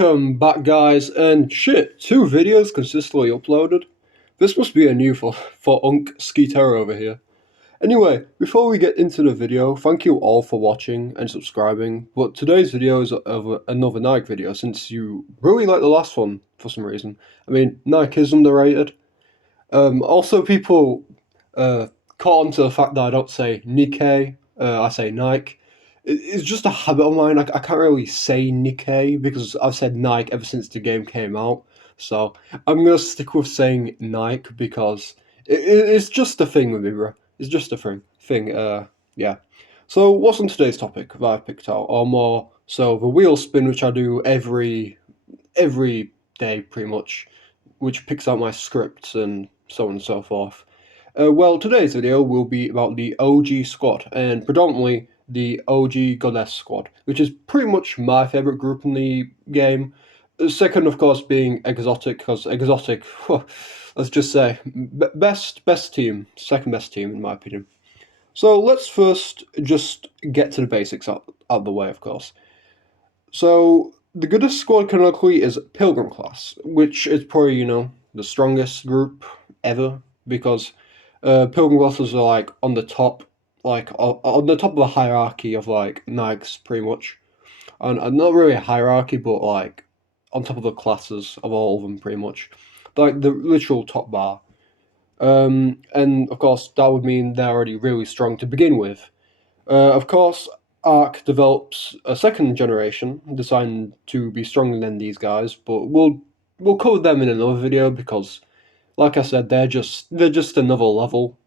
Welcome back, guys, and shit, 2 videos consistently uploaded. This must be a new for Unk Skeeter over here. Anyway, before we get into the video, thank you all for watching and subscribing, but today's video is of another Nike video since you really like the last one for some reason. I mean, Nike is underrated. Also, people caught on to the fact that I don't say Nikke, I say Nike. It's just a habit of mine. I can't really say Nikke because I've said Nike ever since the game came out. So I'm gonna stick with saying Nike because it's just a thing with me, bro. It's just a thing. Yeah. So what's on today's topic that I've picked out, or more so the wheel spin, which I do every day pretty much, which picks out my scripts and so on and so forth. Well, today's video will be about the OG squad, and predominantly the OG Goddess squad, which is pretty much my favourite group in the game. Second, of course, being Exotic, because Exotic, let's just say, best team, second best team in my opinion. So let's first just get to the basics out of the way, of course. So the Goddess squad canonically is Pilgrim class, which is probably, the strongest group ever, because Pilgrim classes are like on the top, like on the top of the hierarchy of like Nikes, pretty much, and not really a hierarchy, but like on top of the classes of all of them, pretty much, like the literal top bar. And of course, that would mean they're already really strong to begin with. Of course, Ark develops a second generation designed to be stronger than these guys, but we'll cover them in another video because, like I said, they're just another level.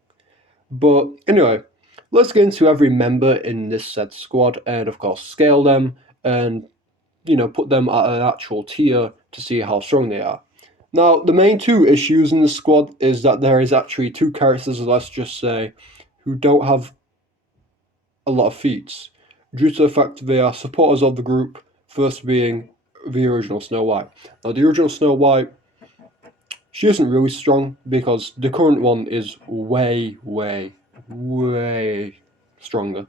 But anyway, let's get into every member in this said squad and of course scale them and put them at an actual tier to see how strong they are. Now, the main two issues in the squad is that there is actually two characters, let's just say, who don't have a lot of feats, due to the fact they are supporters of the group, first being the original Snow White. Now, the original Snow White, she isn't really strong because the current one is way, way, way stronger.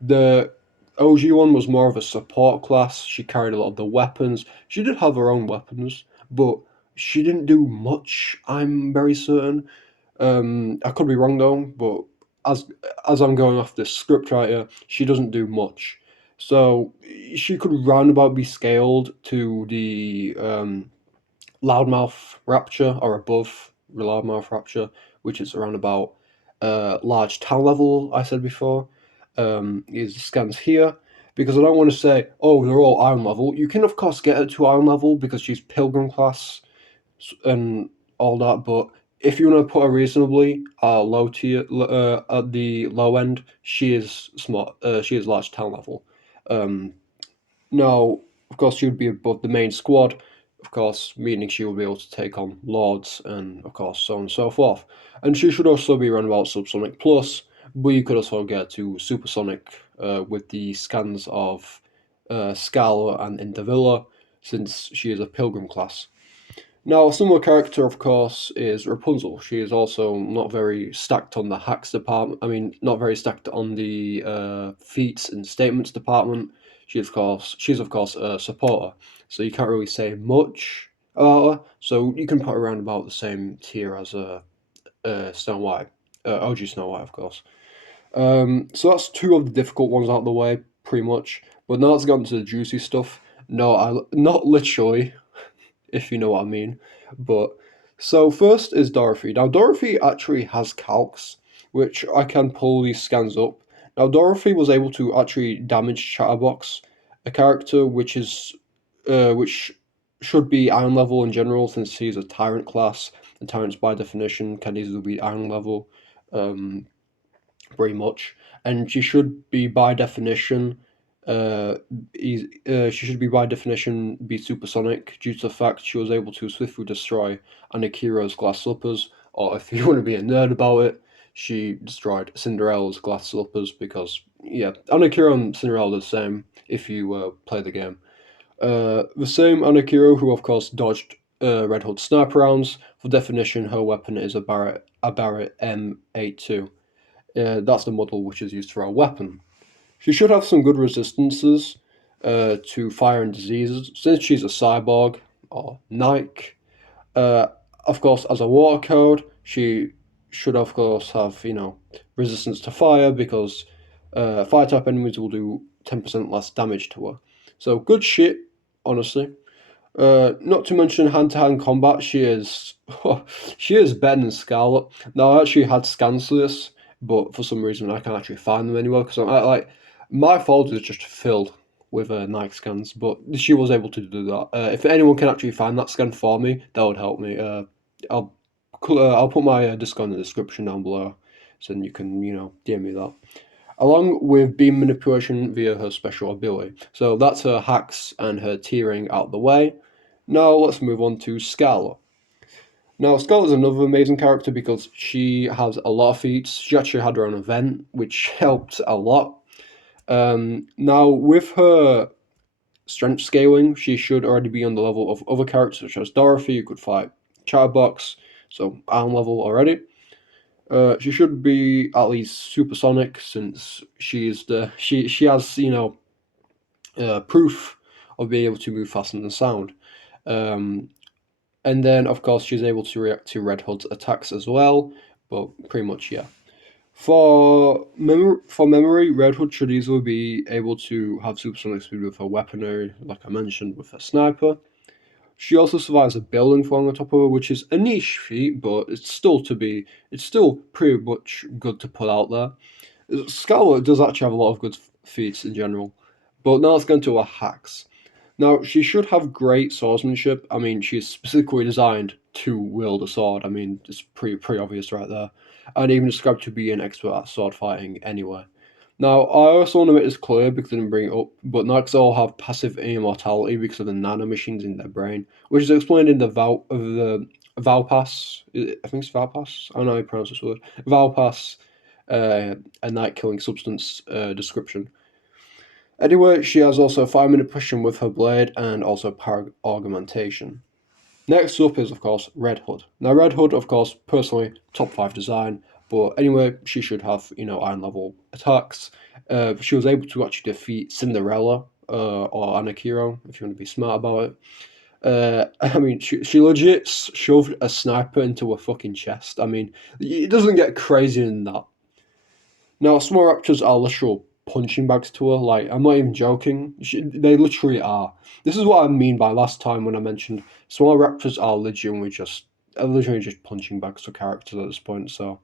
The OG one was more of a support class. She carried a lot of the weapons. She did have her own weapons, but she didn't do much, I'm very certain. I could be wrong though, but as as I'm going off the script writer, she doesn't do much. So she could roundabout be scaled to the loudmouth rapture or above the loudmouth rapture, which is around about large town level. I said before, is scans here because I don't want to say, oh, they're all iron level. You can of course get her to iron level because she's pilgrim class and all that, but if you want to put her reasonably low tier at the low end, she is smart. She is large town level. Um, Now, of course, she would be above the main squad, of course, meaning she will be able to take on Lords and, of course, so on and so forth. And she should also be around about Subsonic Plus, but you could also get to Supersonic with the scans of Scarlet and Indavilla, since she is a Pilgrim class. Now, a similar character, of course, is Rapunzel. She is also not very stacked on the hacks department. I mean, not very stacked on the feats and statements department. She's of course a supporter, so you can't really say much about her. So you can put her around about the same tier as Snow White, OG Snow White, of course. So that's two of the difficult ones out of the way, pretty much. But now let's get into the juicy stuff. No, not literally, if you know what I mean. But so first is Dorothy. Now Dorothy actually has calcs, which I can pull these scans up. Now Dorothy was able to actually damage Chatterbox, a character which should be iron level in general since he's a tyrant class, and tyrants by definition can easily be iron level, um, pretty much. And she should be by definition she should be by definition be supersonic due to the fact she was able to swiftly destroy Anakiro's glass slippers, or if you want to be a nerd about it, she destroyed Cinderella's glass slippers because, yeah, Anakiro and Cinderella are the same if you play the game. The same Anakiro who, of course, dodged Red Hood sniper rounds. For definition, her weapon is a Barrett M82. That's the model which is used for our weapon. She should have some good resistances, to fire and diseases. Since she's a cyborg, or Nikke, uh, of course, as a water code, she should of course have resistance to fire because fire type enemies will do 10% less damage to her. So good shit, honestly. Not to mention hand-to-hand combat, she is she is better than Scarlet. Now I actually had scans for this, but for some reason I can't actually find them anywhere because like my folder is just filled with Nike scans. But she was able to do that. If anyone can actually find that scan for me, that would help me. I'll I'll put my Discord in the description down below, so then you can DM me that along with beam manipulation via her special ability. So that's her hacks and her tiering out the way. Now let's move on to Scarlet. Now Scarlet is another amazing character because she has a lot of feats. She actually had her own event, which helped a lot. Now with her strength scaling, she should already be on the level of other characters such as Dorothy, who could fight Chatterbox, so arm level already. She should be at least supersonic since she has proof of being able to move faster than sound. Um, and then of course she's able to react to Red Hood's attacks as well. But pretty much yeah. For memory, Red Hood should easily be able to have supersonic speed with her weaponry, like I mentioned with her sniper. She also survives a building falling on top of her, which is a niche feat, but it's still pretty much good to put out there. Scarlet does actually have a lot of good feats in general, but now let's go into her hacks. Now she should have great swordsmanship. I mean, she's specifically designed to wield a sword. I mean, it's pretty obvious right there, and even described to be an expert at sword fighting anyway. Now, I also want to make this clear because I didn't bring it up, but Nags all have passive immortality because of the nanomachines in their brain, which is explained in the Valpass. I think it's Valpass. I don't know how you pronounce this word. Valpass, a night killing substance description. Anyway, she has also 5-minute precision with her blade and also power augmentation. Next up is, of course, Red Hood. Now, Red Hood, of course, personally, top 5 design, but anyway, she should have, iron level attacks. She was able to actually defeat Cinderella or Anakiro, if you want to be smart about it. I mean, she legit shoved a sniper into her fucking chest. I mean, it doesn't get crazier than that. Now, small raptors are literal punching bags to her. Like, I'm not even joking. They literally are. This is what I mean by last time when I mentioned small raptors are literally just punching bags for characters at this point. So,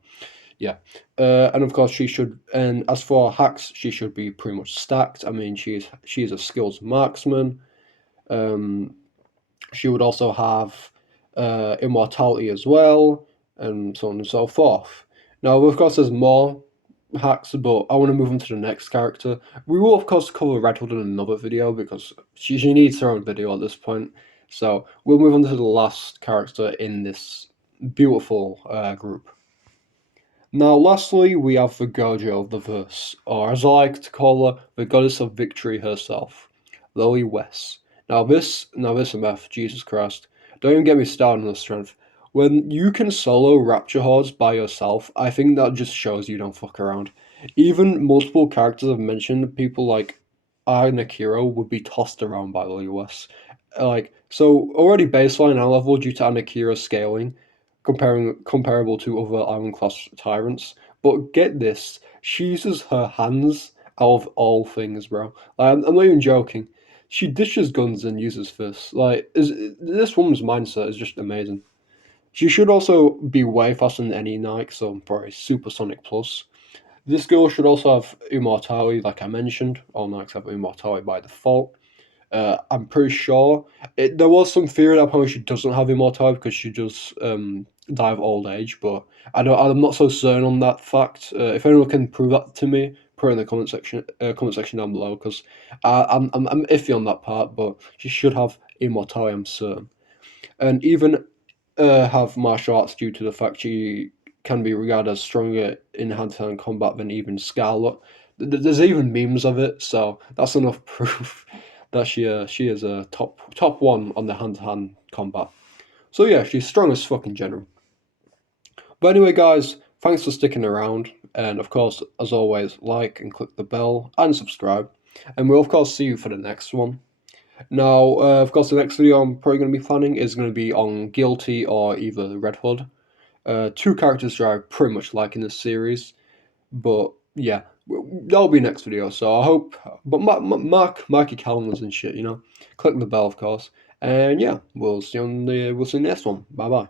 yeah. And of course, she should. And as for hacks, she should be pretty much stacked. I mean, she's a skills marksman. Um, she would also have immortality as well, and so on and so forth. Now, of course, there's more hacks, but I want to move on to the next character. We will, of course, cover Red Hood in another video because she needs her own video at this point. So we'll move on to the last character in this beautiful group. Now, lastly, we have the Gojo of the verse, or as I like to call her, the goddess of victory herself, Liliweiss. Now this MF, Jesus Christ, don't even get me started on the strength. When you can solo Rapture Hordes by yourself, I think that just shows you don't fuck around. Even multiple characters I've mentioned, people like Anakiro would be tossed around by Liliweiss. So already baseline our level due to Anakiro's scaling, comparable to other Iron Class tyrants. But get this, she uses her hands out of all things, bro. Like, I'm not even joking. She dishes guns and uses fists. This woman's mindset is just amazing. She should also be way faster than any Nike, so probably Supersonic Plus. This girl should also have immortality, like I mentioned. All Nikes have immortality by default. I'm pretty sure there was some theory that apparently she doesn't have immortality because she does die of old age, but I'm not so certain on that fact. If anyone can prove that to me, put it in the comment section down below because I'm iffy on that part. But she should have immortality, I'm certain, and even have martial arts due to the fact she can be regarded as stronger in hand-to-hand combat than even Scarlet. There's even memes of it, so that's enough proof that she is a top one on the hand-to-hand combat. So yeah, she's strong as fuck in general. But anyway, guys, thanks for sticking around, and of course, as always, like and click the bell and subscribe. And we'll of course see you for the next one. Now, of course, the next video I'm probably going to be planning is going to be on Guilty or either Red Hood. Two characters that I pretty much like in this series, but yeah, that'll be next video. So I hope, but mark your calendars and shit, you know. Click the bell, of course, and yeah, we'll see you on the next one. Bye bye.